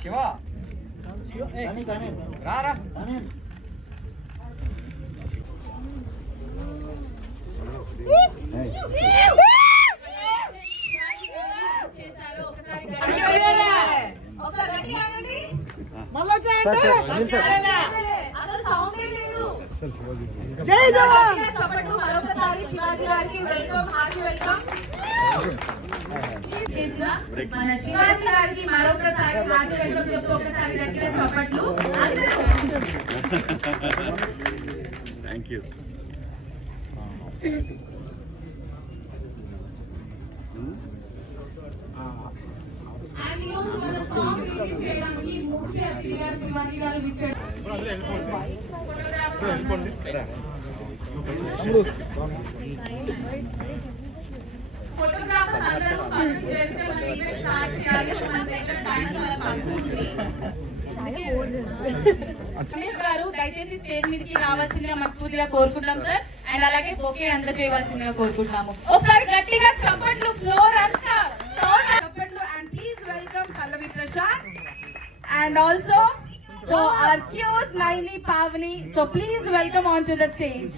శివ రారా జై జవాన్ చప్పట్లు మరొకసారి శివాజీ గారికి వెల్కమ్ హార్టీ వెల్కమ్ మన శివాజీ గారికి మరొకసారి హార్టీ వెల్కమ్ చెప్తూ ఒకసారి గట్టిగా చప్పట్లు థ్యాంక్ యూ అండ్ ఈ రోజు మన సాంగ్ రిలీజ్ చేయడానికి ముఖ్య అతిథిగా శివాజీ గారు విచ్చేయడం ఫోటోగ్రాఫర్స్ అందరూ జరిగితే మన ఈవెంట్ స్టార్ట్ చేయాలి మన దగ్గర టైం సరిపోతుంది రమేష్ గారు దయచేసి స్టేజ్ మీదకి రావాల్సిందిగా మనస్ఫూర్తిగా కోరుకుంటున్నాం సార్ అండ్ అలాగే బొకే అందజేయవలసిందిగా కోరుకుంటున్నాము ఒకసారి గట్టిగా చప్పట్లు ఫ్లోర్ అంతా సౌండ్ చప్పట్లు and please welcome Pallavi Prashanth and also so our cute Naini Pavani, so please welcome onto the stage.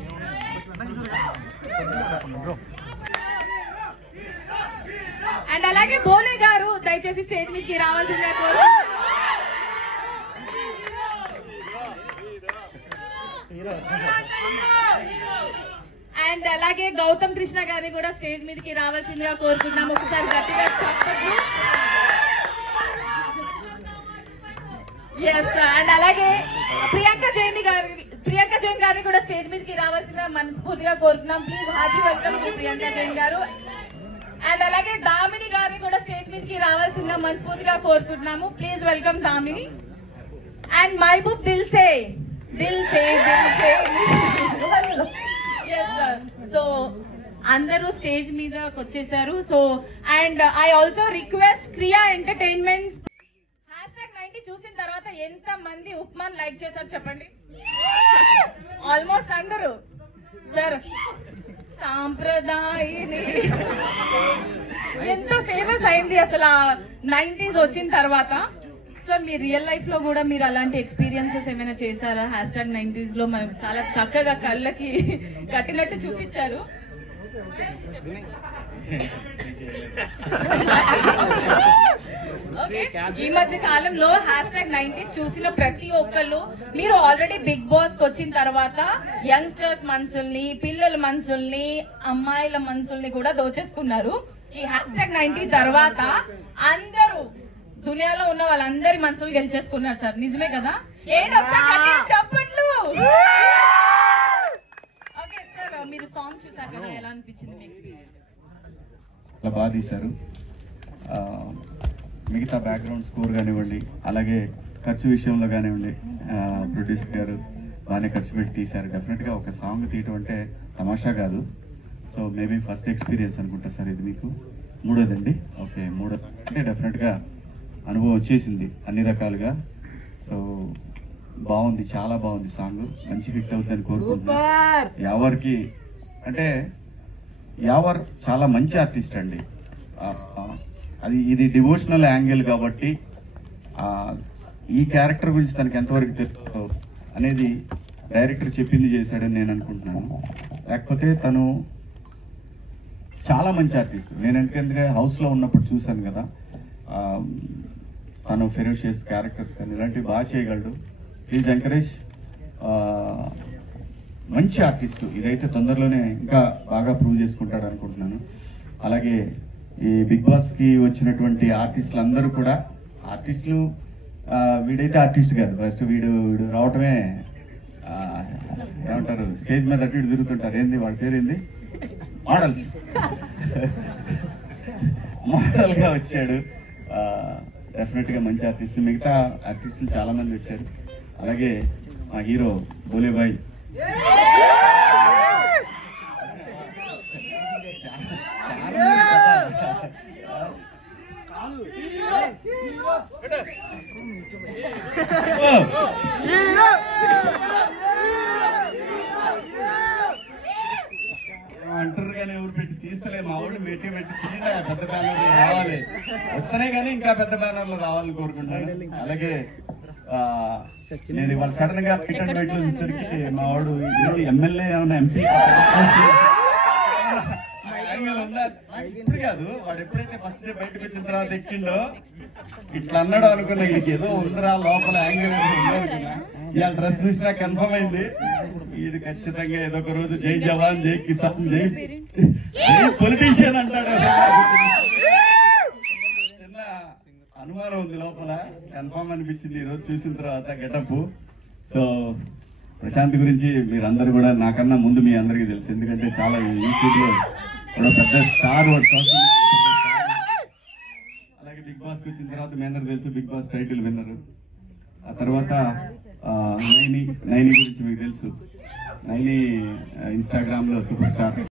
And alage Bole garu dayachesi stage meedki ravalsindiga koru and alage Gautam Krishna garini kuda stage meedki ravalsindiga korukunnamu okasari gatiga chappadlu. Yes, and alage Priyanka Jain garini kuda stage meedki ravalsindiga మనస్ఫూర్తిగా కోరుకుంటున్నాం. Please hearty welcome to Priyanka Jain గారు and అలాగే దామిని గారిని కూడా stage మీదకి రావాల్సిందిగా మనస్ఫూర్తిగా కోరుకుంటున్నాము. Please welcome Damini and Mehaboob Dil Se yes sir. So అందరూ స్టేజ్ మీదకి వచ్చేసారు. So and I also request Kriya entertainments #90 చూసిన తర్వాత ఎంత మంది ఉప్మాన్ లైక్ చేశారు చెప్పండి. ఆల్మోస్ట్ అందరూ సార్ సాంప్రదాయని ఎంత ఫేమస్ అయింది అసలు 90s వచ్చిన తర్వాత. సార్ మీ రియల్ లైఫ్ లో కూడా మీరు అలాంటి ఎక్స్పీరియన్సెస్ ఏమైనా చేశారా? #90s లో మనకు చాలా చక్కగా కళ్ళకి కట్టినట్టు చూపించారు. ఈ మధ్య కాలంలో #90s చూసిన ప్రతి ఒక్కళ్ళు మీరు ఆల్రెడీ బిగ్ బాస్ కి వచ్చిన తర్వాత యంగ్స్టర్స్ మనసుల్ని, పిల్లల మనసుల్ని, అమ్మాయిల మనసుల్ని కూడా దోచేసుకున్నారు. ఈ #90 తర్వాత అందరూ దునియాలో ఉన్న వాళ్ళందరి మనసులు గెలిచేసుకున్నారు సార్. నిజమే కదా? చెప్పట్లు. ఓకే సార్, మీరు సాంగ్ చూసారు కదా, ఎలా అనిపించింది మీ ఎక్స్పీరియన్స్? బాగా తీశారు. మిగతా బ్యాక్గ్రౌండ్ స్కోర్ కానివ్వండి, అలాగే ఖర్చు విషయంలో కానివ్వండి, ప్రొడ్యూసర్ గారు బాగానే ఖర్చు పెట్టి తీశారు. డెఫినెట్గా ఒక సాంగ్ తీయటం అంటే తమాషా కాదు. సో మేబీ ఫస్ట్ ఎక్స్పీరియన్స్ అనుకుంటా సార్ ఇది మీకు. మూడోదండి? ఓకే, మూడోది అంటే డెఫినెట్గా అనుభవం వచ్చేసింది అన్ని రకాలుగా. సో బాగుంది, చాలా బాగుంది సాంగ్. మంచి హిట్ అవుతుందని కోరుకుంటున్నాను. యావర్కి అంటే యావర్ చాలా మంచి ఆర్టిస్ట్ అండి. ఇది డివోషనల్ యాంగిల్ కాబట్టి ఈ క్యారెక్టర్ గురించి తనకి ఎంతవరకు తెలుసు అనేది డైరెక్టర్ చెప్పింది చేశాడని నేను అనుకుంటున్నాను. లేకపోతే తను చాలా మంచి ఆర్టిస్ట్. నేను ఎందుకంటే హౌస్లో ఉన్నప్పుడు చూశాను కదా, తను ఫెరోషియస్ క్యారెక్టర్స్ కానీ ఇలాంటివి బాగా చేయగలడు. Please encourage. మంచి ఆర్టిస్టు. ఇదైతే తొందరలోనే ఇంకా బాగా ప్రూవ్ చేసుకుంటాడు అనుకుంటున్నాను. అలాగే ఈ బిగ్ బాస్ కి వచ్చినటువంటి ఆర్టిస్టులు అందరూ కూడా ఆర్టిస్టులు. వీడైతే ఆర్టిస్ట్ కాదు, ఫస్ట్ వీడు రావటమే ఏమంటారు, స్టేజ్ మీద అటు ఇటు తిరుగుతుంటారు. ఏంది వాడి పేరేంది? మోడల్స్. మోడల్ గా వచ్చాడు. డెఫినెట్ గా మంచి ఆర్టిస్ట్. మిగతా ఆర్టిస్టులు చాలా మంది వచ్చారు. అలాగే మా హీరో బోలేబాయ్ అంటారు కానీ ఎవరు పెట్టి తీస్తలే. మా వాళ్ళు గట్టి పెట్టి తీయండి, పెద్ద బ్యానర్లు రావాలి, వస్తేనే కానీ ఇంకా పెద్ద బ్యానర్లు రావాలని కోరుకుంటాను. అలాగే నేను ఇవాళ సడన్ గా పిట్ అండ్ బయటలో చూసేసరికి మా వాడు ఎమ్మెల్యే ఏమన్నా ఎంపీ ఉందా ఇప్పుడు కాదు, వాడు ఎప్పుడైతే ఫస్ట్ డే బయటకు వచ్చిన తర్వాత ఎక్కిండో ఇట్లా అన్నాడు అనుకున్నా, వీడికి ఏదో ఉందిరా లోపల యాంగిల్ అనుకున్నా. ఇవాళ డ్రెస్ చూసినా కన్ఫర్మ్ అయింది, వీడు ఖచ్చితంగా ఏదో ఒక రోజు జై జవాన్ జై కిసాన్ జై పొలిటీషియన్ అంటాడు. చిన్న అనుమానం ఉంది లోపల, కన్ఫర్మ్ అనిపించింది ఈ రోజు చూసిన తర్వాత గెటప్. సో ప్రశాంత్ గురించి మీరందరూ కూడా నాకన్నా ముందు మీ అందరికీ తెలుసు, ఎందుకంటే చాలా యూట్యూబ్ లో కూడా పెద్ద స్టార్. అలాగే బిగ్ బాస్ కి వచ్చిన తర్వాత మీ అందరికి తెలుసు, బిగ్ బాస్ టైటిల్ విన్నరు. ఆ తర్వాత నైని గురించి మీకు తెలుసు, నైని ఇన్స్టాగ్రామ్ లో సూపర్ స్టార్.